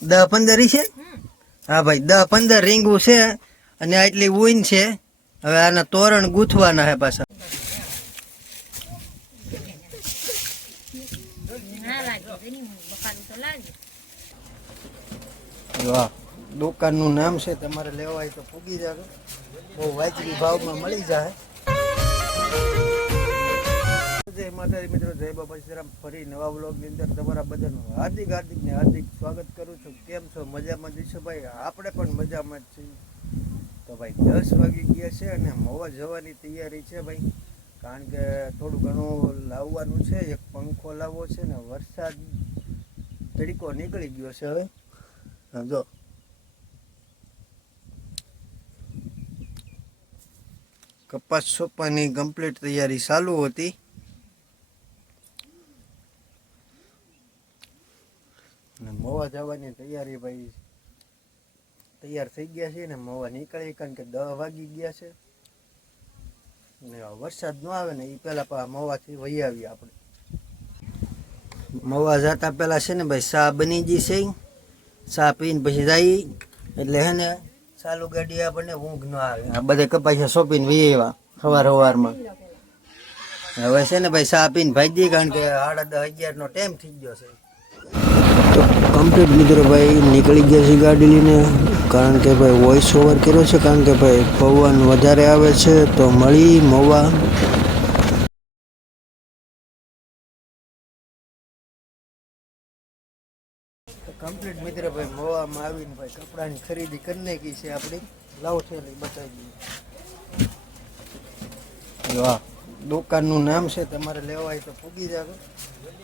દહ પંદર છે? હા ભાઈ દહ પંદર રીંગું છે અને આટલી ઉઈન છે. હવે આના તોરણ ગૂંથવાના છે પાછા. વાહ દુકાનનું નામ છે તમારે લેવાય તો પૂગી જાવ બહુ વાજબી ભાવમાં મળી જાય. જય માતાજી મિત્રો, જય બાબા શ્રીરામ ફરી નવા બ્લોગની અંદર તમારા બધાનું હાર્દિક હાર્દિક ને હાર્દિક સ્વાગત કરું છું. કેમ છો? મજામાં જઈશું ભાઈ? આપણે પણ મજામાં જ છીએ. તો ભાઈ, દસ વાગી ગયા છે અને મવા જવાની તૈયારી છે ભાઈ. કારણ કે થોડું ઘણું લાવવાનું છે. એક પંખો લાવવો છે ને વરસાદ તરીકો નીકળી ગયો છે હવે. જો. કપાસ સોપાની કમ્પ્લીટ તૈયારી ચાલુ હતી અને મોવા જવાની તૈયારી ભાઈ. તૈયાર થઈ ગયા છે ને મોવા નીકળી, કારણ કે દહ વાગી ગયા છે. ને વરસાદ ન આવે ને એ પહેલા પા મોવાથી વહી આવીએ આપણે. મોવા જતા પેલા છે ને ભાઈ ચા બની ગઈ છે. ચા પીને પછી જઈ એટલે હે ને, ચાલુ ગાડી આપણને ઊંઘ ન આવે. આ બધે કપાસિયા સોંપીને વી આવ્યા, સવાર સવારમાં. હવે છે ને ભાઈ સા પીને ભાગી કારણ કે સાડા દસ અગિયાર નો ટાઈમ થઈ ગયો છે. કમ્પ્લીટ મિત્રો ભાઈ નીકળી ગયા છે ગાડી લઈને કારણ કે ભાઈ વોઇસ ઓવર કર્યો છે. કારણ કે ભાઈ પવન વધારે આવે છે તો મળી મોવા. કમ્પ્લીટ મિત્ર ભાઈ, મોવામાં આવીને ભાઈ કપડાની ખરીદી કરી નાખી છે આપણી. લાવ છે બતાવી દઈએ વાહ, દુકાનનું નામ છે. તમારે લેવાય તો પૂગી જાવ.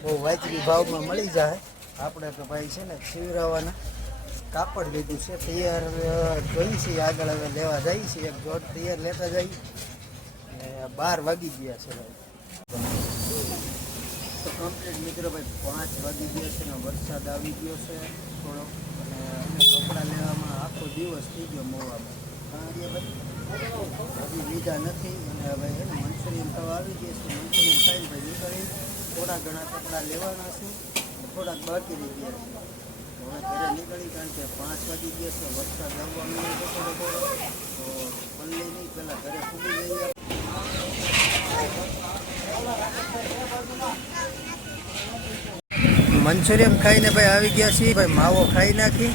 બહુ વાજબી ભાવમાં મળી જાય. આપણે તો ભાઈ છે ને શિવરાવાના કાપડ લીધું છે, તૈયાર જોઈ છીએ આગળ હવે લેવા જઈએ છીએ. એક જોડ તૈયાર લેતા જઈએ. ને બાર વાગી ગયા છે ભાઈ. તો કમ્પ્લીટ મિત્રો ભાઈ, પાંચ વાગી ગયા છે ને વરસાદ આવી ગયો છે થોડો. અને કપડાં લેવામાં આખો દિવસ થઈ ગયો મોવામાં. હજી લીધા નથી. અને હવે એને મંચુરિયન થવા આવી ગયા છે. મંચુરિયન ખાઈને ભાઈ નીકળી. થોડા ઘણા કપડાં લેવાના છે. થોડાક બાકી રહી ગયા છે. નીકળી કારણ કે પાંચ વાગી ગયા છે, વરસાદ આવવાનો થોડો પહેલાં ઘરે પૂગી જઈએ મંચુરિયન ખાઈને ભાઈ આવી ગયા છીએ. ભાઈ માવો ખાઈ નાખી.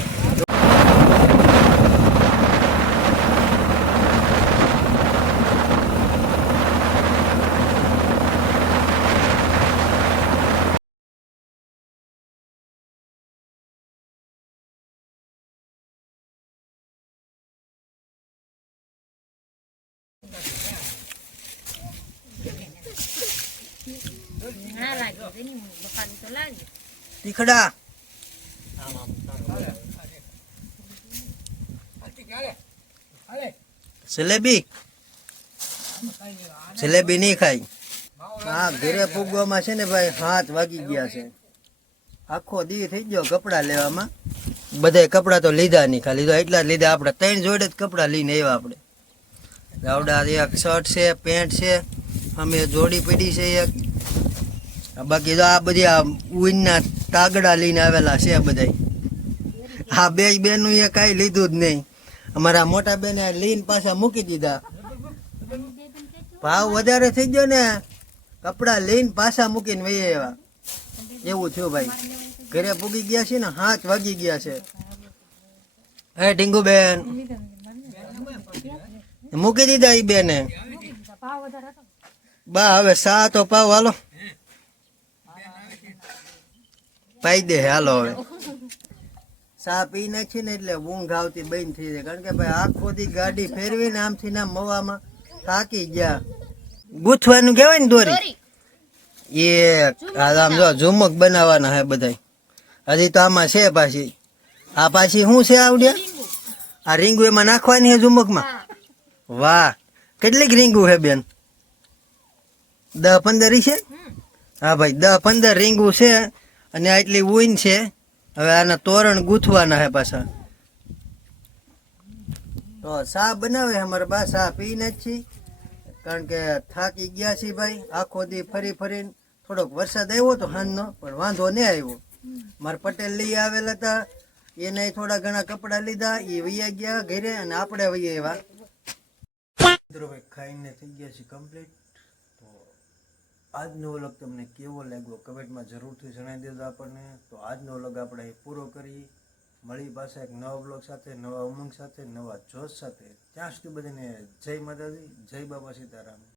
તીખડા જલેબી જલેબી નહીં ખાઈ હા ઘરે ફૂગવામાં છે ને ભાઈ હાથ વાગી ગયા છે આખો દી થઈ ગયો કપડાં લેવામાં બધાય કપડાં તો લીધા નહીં ખાલી લીધા એટલા જ લીધા આપણે ત્રણ જોડે જ કપડાં લઈને આવ્યા આપણે આવડા એક શર્ટ છે પેન્ટ છે અમે જોડી પડી છે એક બાકી તો આ બધી આ ઉઈનના તાગડા લઈને આવેલા છે બધા આ બે બેનું એ કાંઈ લીધું જ નહીં. અમારા મોટા બેને લઈને પાછા મૂકી દીધા. ભાવ વધારે થઈ ગયો ને, કપડા લઈને પાછા મૂકીને વહી આવ્યા. એવું થયું ભાઈ. ઘરે પૂગી ગયા છે ને, હાથ વાગી ગયા છે. હે ઢીંગુ બેન. મૂકી દીધા એ બેને. બા, હવે સા તો પાવ, હાલો. પાઈ દે હાલો હવે. સા પી નાખી ને એટલે ઊંઘ આવતી બંધ થઈ જાય. કારણ કે ભાઈ આખો દી ગાડી ફેરવીને આમથી ના મવામાં થાકી ગયા. ગૂંથવાનું કહેવાય ને દોરી? એ આમ જો ઝુમક બનાવવાના હે બધાય. હજી તો આમાં છે પાછી. આ પાછી શું છે આવડ્યા? આ રીંગુ એમાં નાખવાની હે ઝુમકમાં? વાહ. કેટલીક રીંગુ હે બેન? દસ પંદર છે? હા ભાઈ દસ પંદર રીંગુ છે. અને આટલી ઉઈન છે, હવે આના તોરણ ગૂંથવાના હે પાછા. તો સા બનાવે અમારે બા સા પીને જ છીએ. કારણ કે થાકી ગયા છીએ ભાઈ, આખો દી ફરી ફરીને. થોડોક વરસાદ આવ્યો તો હાનનો, પણ વાંધો નહીં આવ્યો. મારા પટેલ લઈ આવેલા હતા, એને થોડા ઘણા કપડાં લીધા, એ વૈયા ગયા ઘરે અને આપણે વૈયા એવા ખાઈને થઈ ગયા છે કમ્પ્લીટ આજનો વ્લોગ તમને કેવો લાગ્યો? કમેન્ટમાં જરૂરથી જણાવી દેજો આપણને. તો આજનો વ્લોગ આપણે અહીં પૂરો કરી. મળી પાસે એક નવા વ્લોગ સાથે, નવા ઉમંગ સાથે, નવા જોશ સાથે. ત્યાં સુધી બધાને જય માતાજી, જય બાબા સીતારામ.